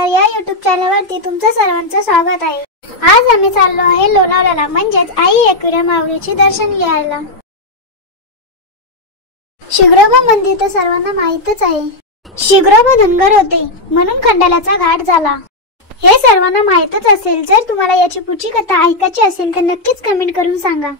नगर या YouTube चॅनलवरती तुमचं सर्वांचं स्वागत आहे। आज आम्ही चाललो आहे लोणावळ्याला, म्हणजेच आई एकविरा माऊलीचे दर्शन घ्यायला। शिग्रोबा मंदिर तर सर्वांना माहीतच आहे। शिग्रोबा धनगर होते म्हणून खंडाल्याचा घाट झाला, हे सर्वांना माहीतच असेल। जर तुम्हाला याची पुढची कथा ऐकायची असेल तर नक्कीच कमेंट करून सांगा।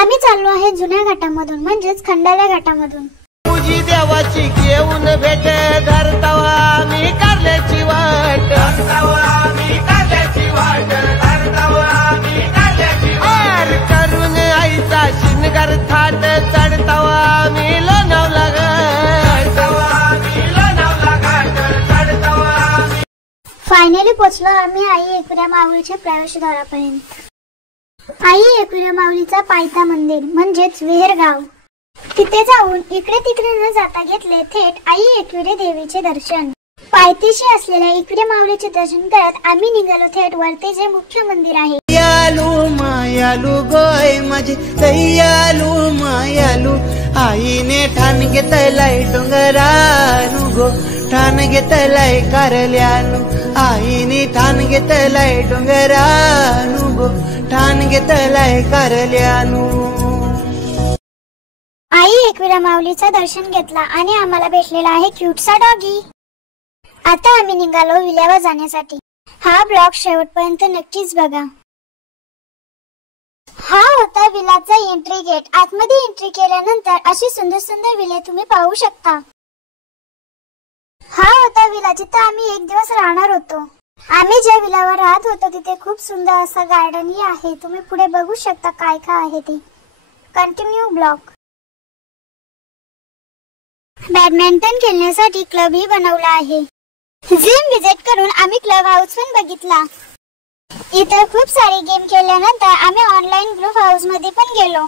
आम्ही चाललो आहे जुन्या घाटामधून, म्हणजेच खंडाल्या घाटामधून। तुझी देवाची घेऊन भेट धरतावा मी कारल्याची वाट, धरतावा मी कारल्याची वाट, धरतावा मी कारल्याची वाट करून आईचा शिनगार थाट चढतावा मी लोणावळा घाट, चढतावा मी लोणावळा घाट, चढतावा। फायनली पोहोचलो आम्ही आई एकविरा माऊलीच्या प्रवेशद्वारापर्यंत। आई एकविरा माऊलीचा पायथा मंदिर म्हणजेच विहीरगाव, तिथे जाऊन इकडे तिकडे न जाता घेतले थेट आई एकविरा देवीचे दर्शन। पायथीशी असलेल्या एकविरा माऊलीचे दर्शन करत आम्ही निघालो थेट वरते जे मुख्य मंदिर आहे। दयालू मायालू गोय माझी दयालू मायालू, आईने ठाण घेतलाय डोंगरानू गो, ठाण घेतलाय कारल्यानू, आईने ठाण घेतलाय डोंगरानू गो, ठाण घेतलाय कारल्यानू। आई एकविरा माऊलीचा दर्शन घेतला आणि आम्हाला भेटलेला आहे क्यूटसा डॉगी। आता आम्ही निघालो विल्यावर जाण्यासाठी। हा ब्लॉग शेवटपर्यंत नक्कीच बघा। हा होता विलाचा एंट्री गेट। आतमध्ये एंट्री केल्यानंतर अशी सुंदर सुंदर विले तुम्ही पाहू शकता। हा होता विला जिथे आम्ही एक दिवस राहणार होतो। आम्ही ज्या विलावर राहत होतो तिथे खूप सुंदर असा गार्डनही आहे, तुम्ही पुढे बघू शकता काय काय आहे ते। Continue blog. बॅडमिंटन खेळण्यासाठी क्लब ही बनवला आहे। जिम विजिट करून आम्ही क्लब हाऊस पण बघितला। इतर खूप सारे गेम खेळल्यानंतर आम्ही ऑनलाइन ग्रुप हाऊस मध्ये पण गेलो।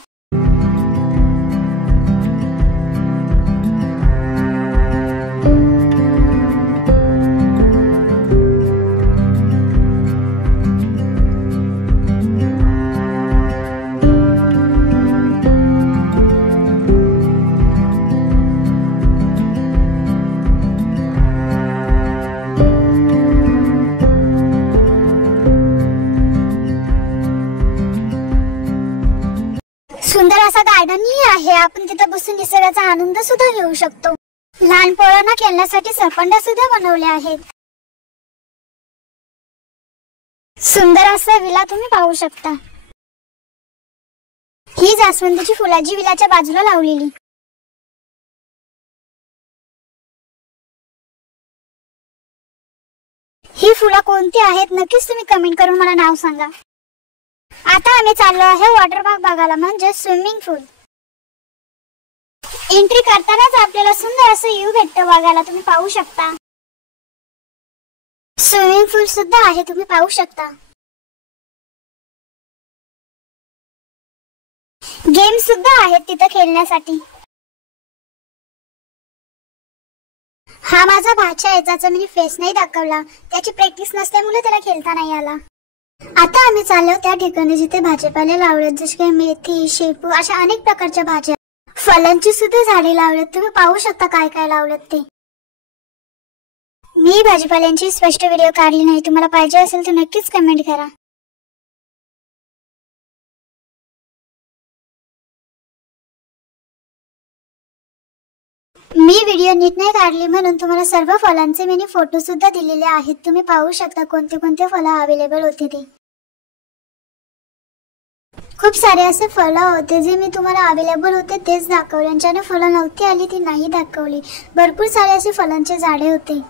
सुंदर असा गार्डनही आहे, आपण तिथे बसून निसर्गाचा आनंद सुद्धा घेऊ शकतो। लहान पोरांना खेळण्यासाठी सरपंच सुद्धा बनवले आहेत। सुंदर असा विला तुम्ही पाहू शकता। ही जास्वंदीची फुलाची विलाच्या बाजूला लावलेली। ही फुलं कोणती आहेत नक्कीच तुम्ही कमेंट करून मला नाव सांगा। आता आम्ही चाललो आहे वॉटर पार्क बघायला, म्हणजे स्विमिंग पूल। एंट्री करतानाच आपल्याला सुंदर असं व्ह्यू भेटतं बघायला, तुम्ही पाहू शकता। स्विमिंग पूल सुद्धा आहे, तुम्ही पाहू शकता। गेम सुद्धा आहेत तिथे खेळण्यासाठी। हा माझा भाचा आहे ज्याचा मी फेस नाही दाखवला, त्याची प्रॅक्टिस नसल्यामुळे त्याला खेळता नाही आला। आता आम्ही चाललो त्या ठिकाणी जिथे भाजीपाले लावलेत, जसे की मेथी, शेपू अशा अनेक प्रकारच्या भाज्या, फळांची सुद्धा झाडे लावलेत, तुम्ही पाहू शकता काय काय लावलेत ते। मी भाजीपाल्यांची स्पष्ट व्हिडिओ काढली नाही, तुम्हाला पाहिजे असेल तर नक्कीच कमेंट करा। मी व्हिडिओ नीट नाही काढली म्हणून तुम्हाला सर्व फळांचे मी फोटो सुद्धा दिलेले आहेत, तुम्ही पाहू शकता कोणते कोणते फळं अवेलेबल होते ते। खूप सारे असे फळं होते जे मी तुम्हाला अवेलेबल होते तेच दाखवले, आणि ज्यांना फळं नव्हती आली ती नाही दाखवली। भरपूर सारे असे फळांचे झाडे होते।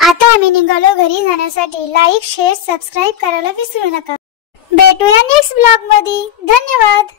आता आम्ही निघालो घरी जाण्यासाठी। लाईक, शेअर, सबस्क्राईब करायला विसरू नका। भेटूया नेक्स्ट ब्लॉग मध्ये। धन्यवाद।